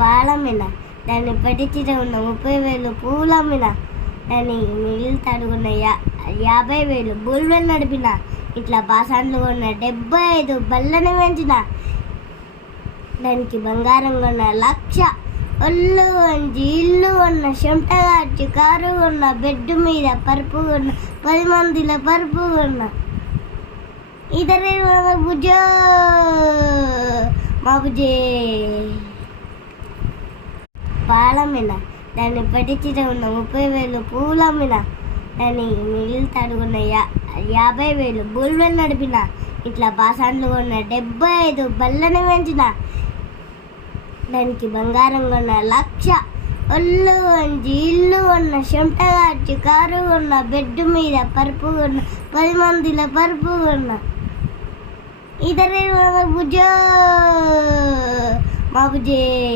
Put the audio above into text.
పాలమ్మిన దాన్ని పట్టించిన ఉన్న 30,000 పూలమ్మిన దాన్ని మిగిలి తడుగున్న 50,000 బుల్వెల్ నడిపిన ఇట్లా బాసాన్లు కొన్న 75 బళ్ళని పెంచిన దానికి బంగారం కొన్న 1,00,000 ఒళ్ళు వంచి ఇల్లు కొన్న చెమట కాచి కారు కొన్న బెడ్ మీద పరుపు కొన్న 10 మందిల పరుపు కొన్న ఇతరే బుజ్జో మా బుజ్జే పాలమ్మిన దాన్ని పట్టించిన ఉన్న 30,000 పూలమ్మిన దాన్ని మిగిలి తడుగున్న 50,000 బుల్వెల్ నడిపిన ఇట్లా బాసాన్లు కొన్న 75 బళ్ళని పెంచిన దానికి బంగారం కొన్న 1,00,000 ఒళ్ళు వంచి ఇల్లు కొన్న చెమట కాచి కారు కొన్న బెడ్ మీద పరుపు కొన్న 10 మందిల పరుపు కొన్న ఇతరే బుజ్జో మా బుజ్జే